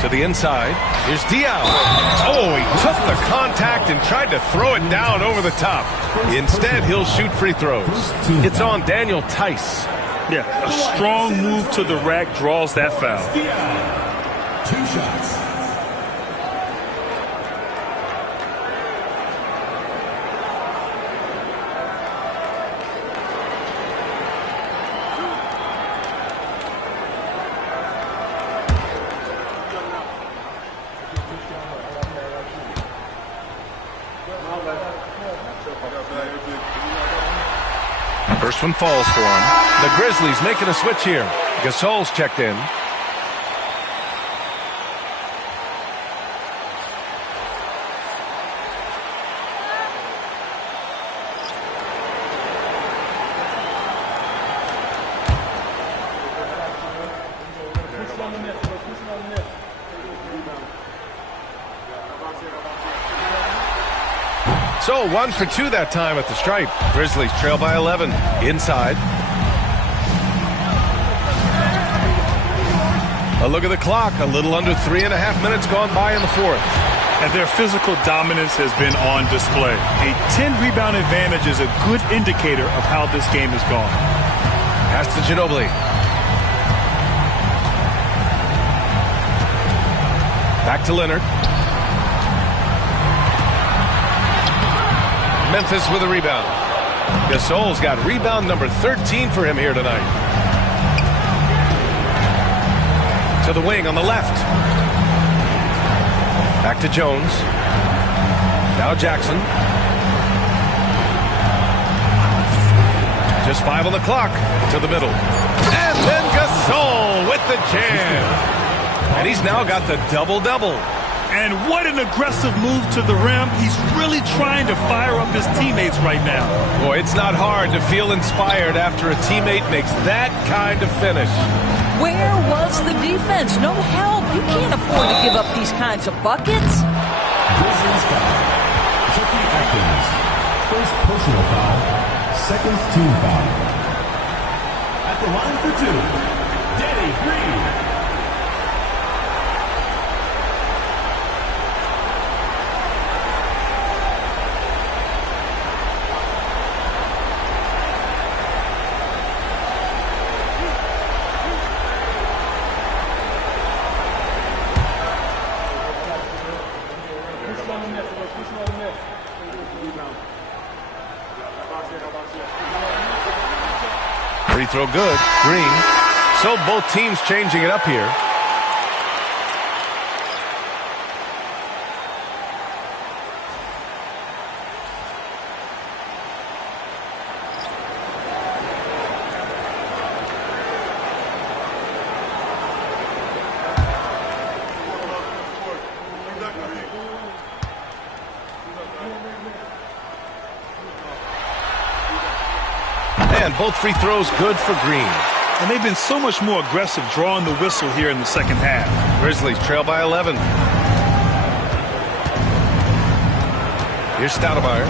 To the inside. Here's Diaw. Oh, he took the contact and tried to throw it down over the top. Instead, he'll shoot free throws. It's on Daniel Tice. Yeah, a strong move to the rack draws that foul. 2 shots. First one falls for him. The Grizzlies making a switch here. Gasol's checked in. So 1 for 2 that time at the stripe. Grizzlies trail by 11. Inside. A look at the clock. A little under 3.5 minutes gone by in the fourth. And their physical dominance has been on display. A 10-rebound advantage is a good indicator of how this game has gone. Pass to Ginobili. Back to Leonard. Memphis with a rebound. Gasol's got rebound number 13 for him here tonight. To the wing on the left. Back to Jones. Now Jackson. Just 5 on the clock. To the middle. And then Gasol with the jam. And he's now got the double-double. And what an aggressive move to the rim. He's really trying to fire up his teammates right now. Boy, it's not hard to feel inspired after a teammate makes that kind of finish. Where was the defense? No help. You can't afford to give up these kinds of buckets. Grizzlies foul. Chucky Atkins. First personal foul. Second team foul. At the line for 2, Danny Green. Free throw good. Green. So both teams changing it up here. And both free throws good for Green. And they've been so much more aggressive drawing the whistle here in the second half. Grizzlies trail by 11. Here's Stoudemire.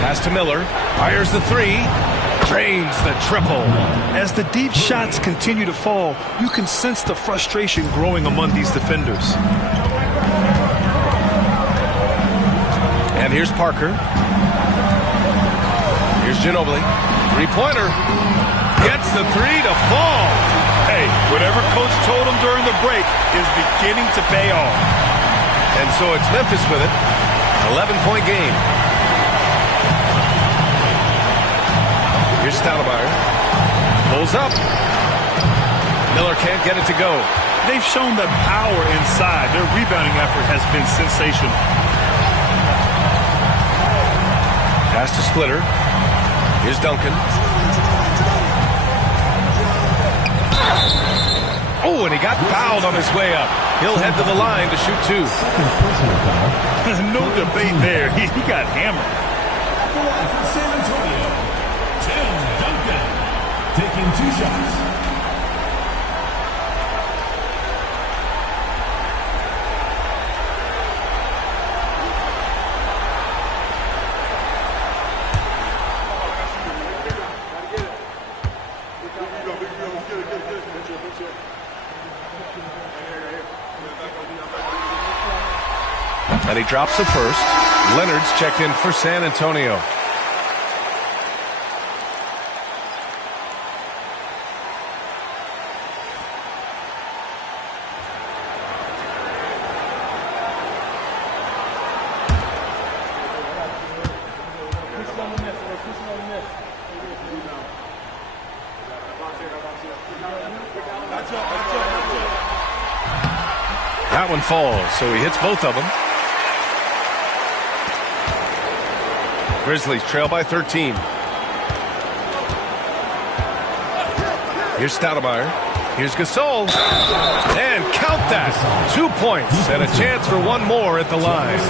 Pass to Miller. Fires the 3. Drains the triple. As the deep shots continue to fall, you can sense the frustration growing among these defenders. And here's Parker. Here's Ginobili. Three-pointer. Gets the 3 to fall. Hey, whatever coach told him during the break is beginning to pay off. And so it's Memphis with it. 11-point game. Here's Stoudemire. Pulls up. Miller can't get it to go. They've shown the power inside. Their rebounding effort has been sensational. Pass to Splitter. Here's Duncan. Oh, and he got fouled on his way up. He'll head to the line to shoot 2. No debate there. He got hammered. For San Antonio, Tim Duncan. Taking 2 shots. And he drops the first. Leonard's checked in for San Antonio. That one falls, so he hits both of them. Grizzlies trail by 13. Here's Stoudemire. Here's Gasol. And count that. 2 points and a chance for one more at the line.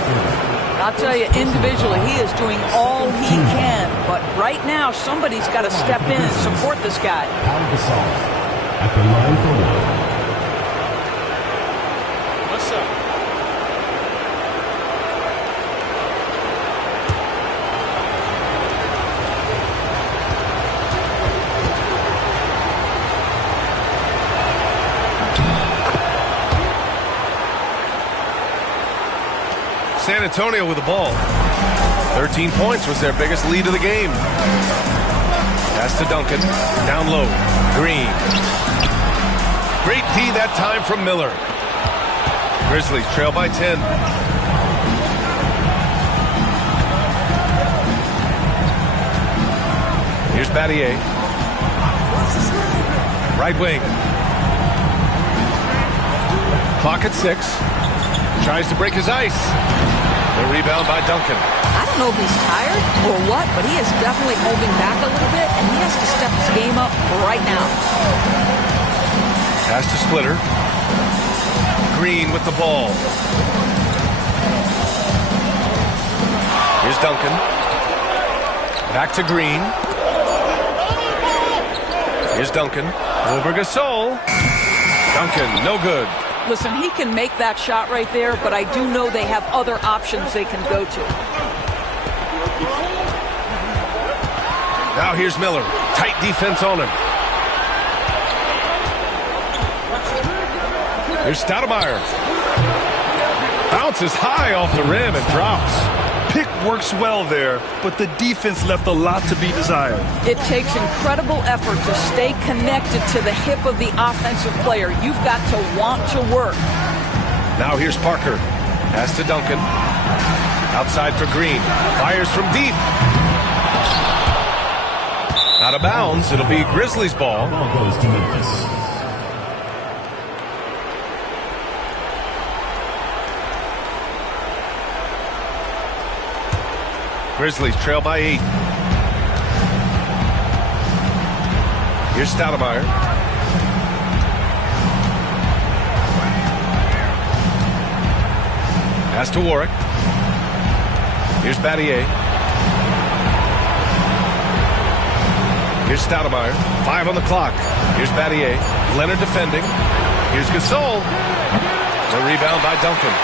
I'll tell you, individually, he is doing all he can. But right now, somebody's got to step in and support this guy. At the line for one. What's up? San Antonio with the ball. 13 points was their biggest lead of the game. Pass to Duncan. Down low. Green. Great D that time from Miller. Grizzlies trail by 10. Here's Battier. Right wing. Clock at 6. Tries to break his ice. The rebound by Duncan. I don't know if he's tired or what, but he is definitely holding back a little bit, and he has to step his game up right now. Pass to Splitter. Green with the ball. Here's Duncan. Back to Green. Here's Duncan. Over Gasol. Duncan, no good. Listen, he can make that shot right there, but I do know they have other options they can go to. Now here's Miller. Tight defense on him. Here's Stoudemire. Bounces high off the rim and drops. Pick works well there, but the defense left a lot to be desired. It takes incredible effort to stay connected to the hip of the offensive player. You've got to want to work. Now here's Parker. Pass to Duncan. Outside for Green. Fires from deep. Out of bounds. It'll be Grizzlies ball. Ball goes to Memphis. Grizzlies trail by 8. Here's Stoudemire. Pass to Warwick. Here's Battier. Here's Stoudemire. 5 on the clock. Here's Battier. Leonard defending. Here's Gasol. The rebound by Duncan.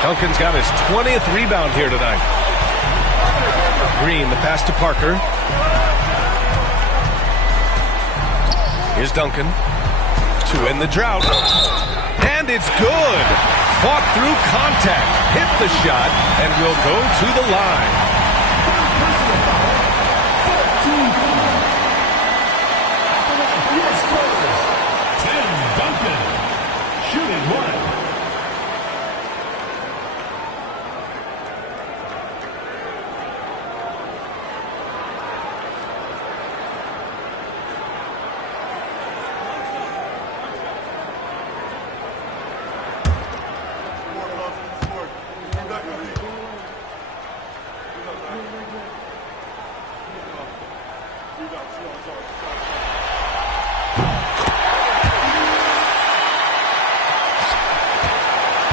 Duncan's got his 20th rebound here tonight. Green, the pass to Parker. Here's Duncan to end the drought. And it's good. Fought through contact. Hit the shot and will go to the line. Tim Duncan, shooting one.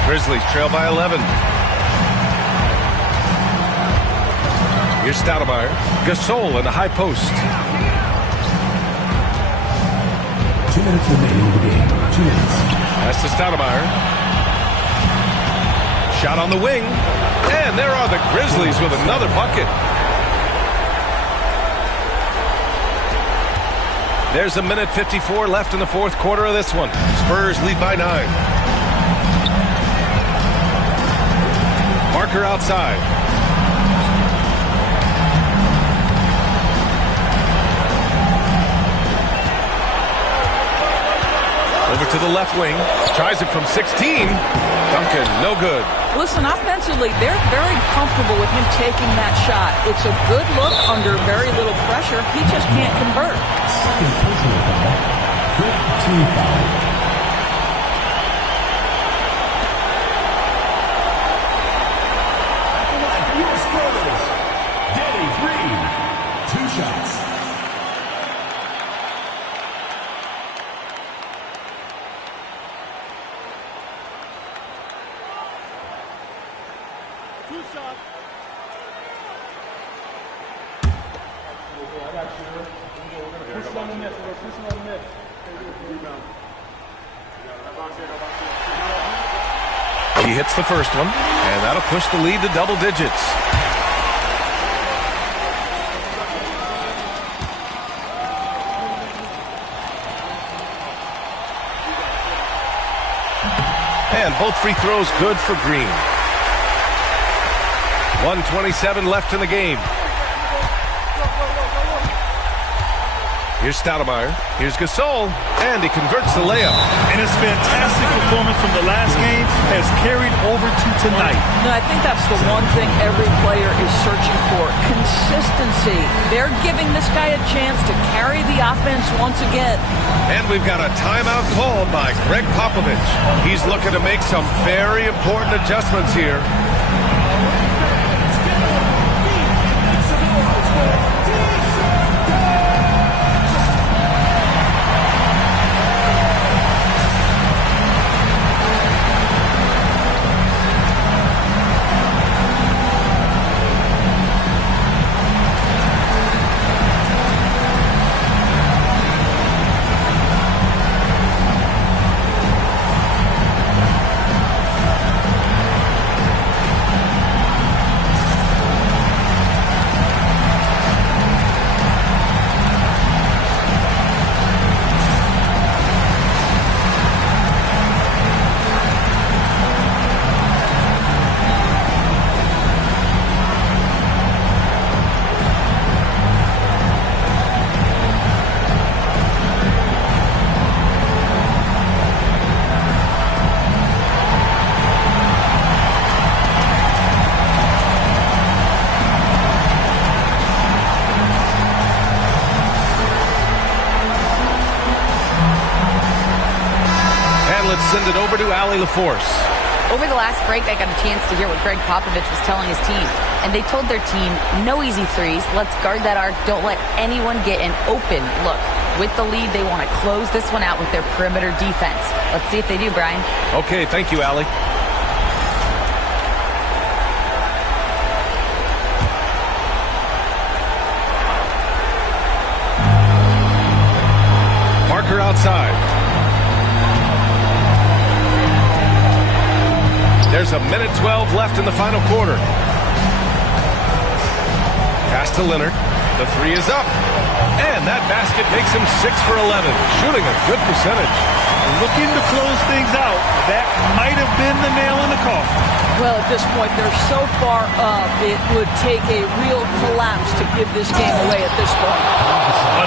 Grizzlies trail by 11. Here's Stoudemire. Gasol in the high post. 2 minutes remaining in the game. 2 minutes. Pass to Stoudemire. Shot on the wing. And there are the Grizzlies with another bucket. There's 1:54 left in the fourth quarter of this one. Spurs lead by 9. Parker outside. Over to the left wing. Tries it from 16. Duncan, no good. Listen, offensively, they're very comfortable with him taking that shot. It's a good look under very little pressure. He just can't convert. Second personal foul. Fifth team foul. Shots. Two shots. I got you. We're pushing on the net. We're pushing on the net. Rebound. He hits the first one, and that'll push the lead to double digits. And both free throws good for Green. 1:27 left in the game. Here's Stoudemire. Here's Gasol. And he converts the layup. And his fantastic performance from the last game has carried over to tonight. No, I think that's the one thing every player is searching for. Consistency. They're giving this guy a chance to carry the offense once again. And we've got a timeout called by Greg Popovich. He's looking to make some very important adjustments here. Send it over to Allie LaForce. Over the last break, I got a chance to hear what Greg Popovich was telling his team. And they told their team, no easy threes. Let's guard that arc. Don't let anyone get an open look. With the lead, they want to close this one out with their perimeter defense. Let's see if they do, Brian. Okay, thank you, Allie. Parker outside. There's a minute 12 left in the final quarter. Pass to Leonard. The three is up. And that basket makes him 6 for 11. Shooting a good percentage. Looking to close things out. That might have been the nail in the coffin. Well, at this point, they're so far up, it would take a real collapse to give this game away at this point.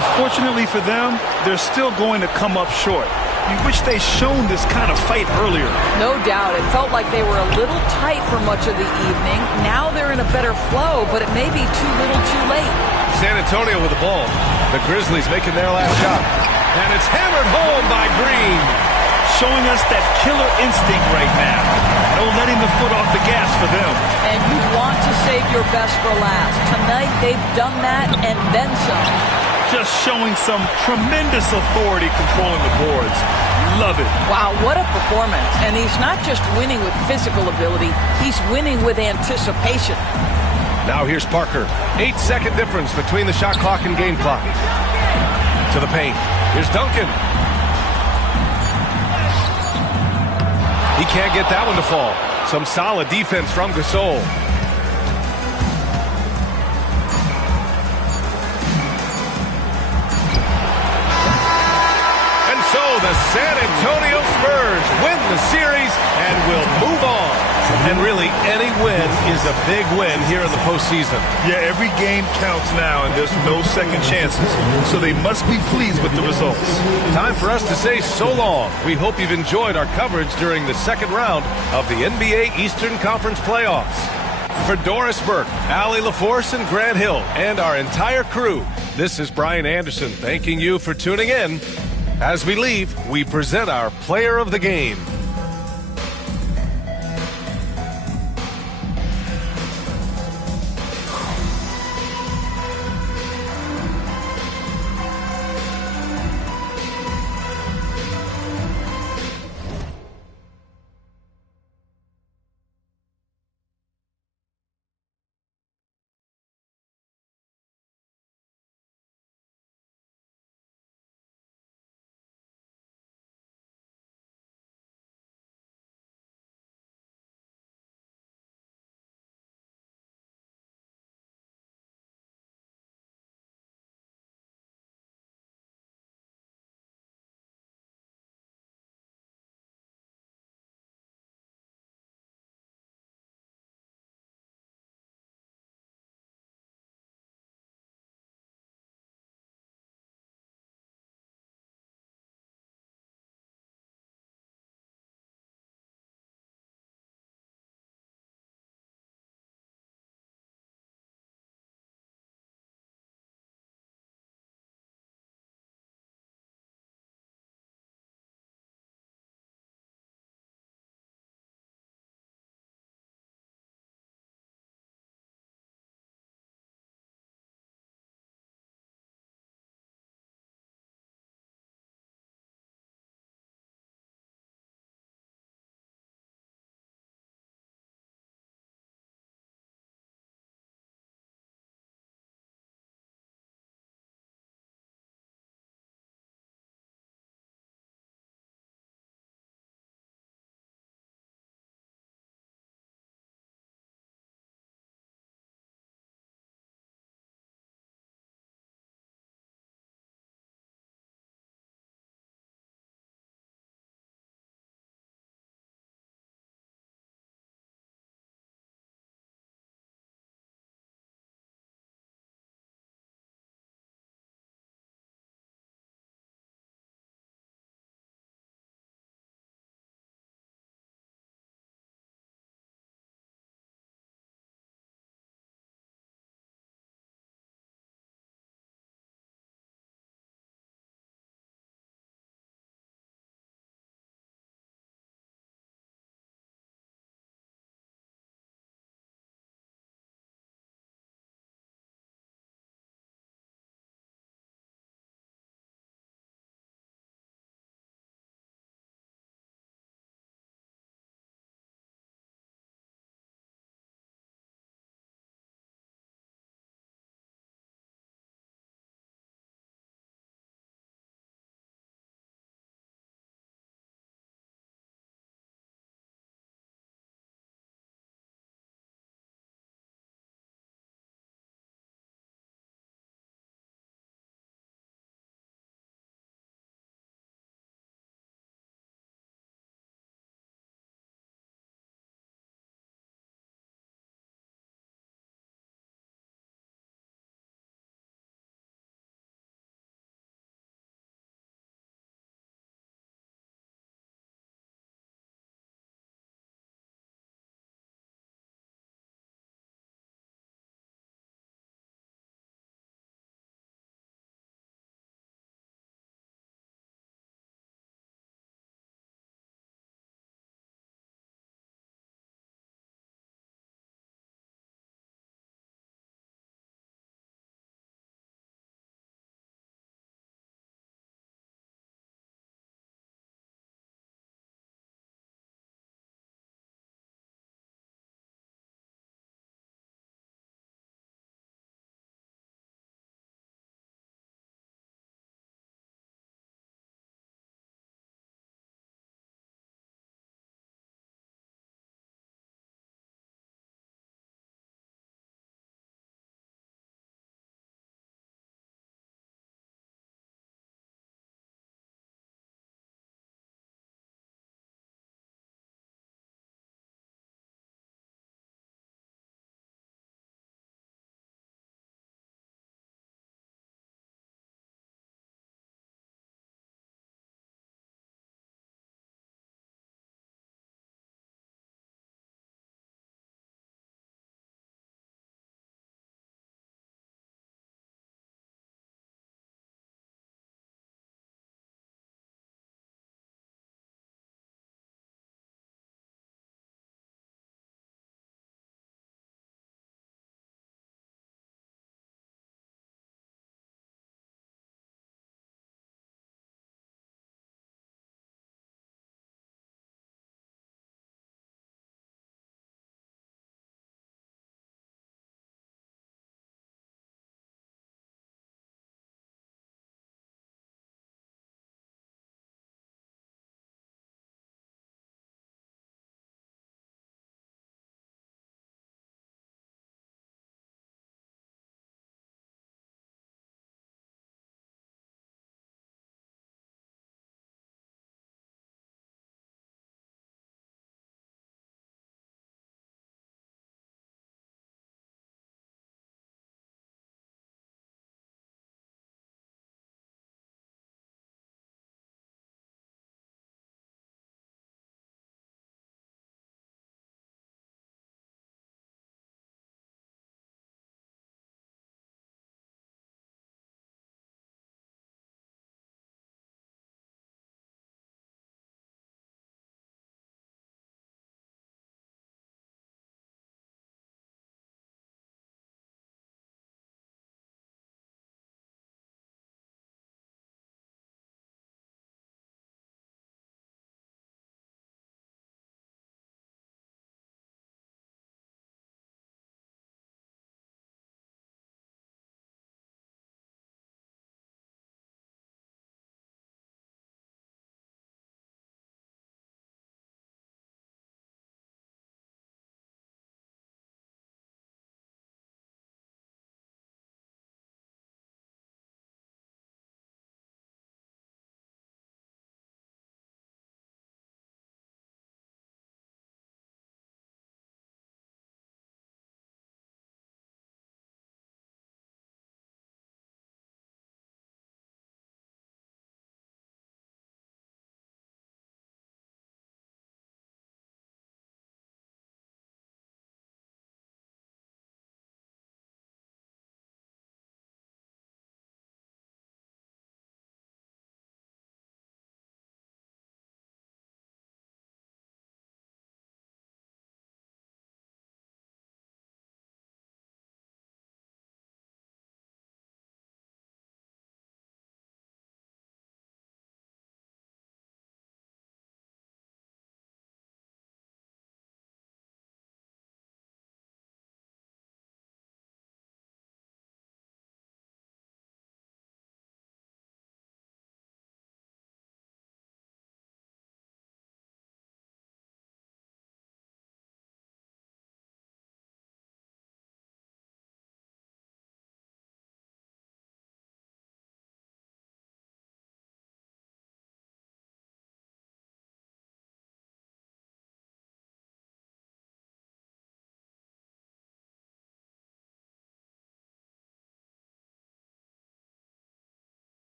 Unfortunately for them, they're still going to come up short. You wish they'd shown this kind of fight earlier. No doubt. It felt like they were a little tight for much of the evening. Now they're in a better flow, but it may be too little too late. San Antonio with the ball. The Grizzlies making their last shot. And it's hammered home by Green. Showing us that killer instinct right now. No letting the foot off the gas for them. And you want to save your best for last. Tonight they've done that and then some. Just showing some tremendous authority controlling the boards. Love it. Wow, what a performance. And he's not just winning with physical ability, he's winning with anticipation. Now here's Parker. 8-second difference between the shot clock and game clock. To the paint. Here's Duncan. He can't get that one to fall. Some solid defense from Gasol. So the San Antonio Spurs win the series and will move on. And really, any win is a big win here in the postseason. Yeah, every game counts now, and there's no second chances. So they must be pleased with the results. Time for us to say so long. We hope you've enjoyed our coverage during the second round of the NBA Eastern Conference playoffs. For Doris Burke, Allie LaForce, and Grant Hill, and our entire crew, this is Brian Anderson thanking you for tuning in. As we leave, we present our player of the game.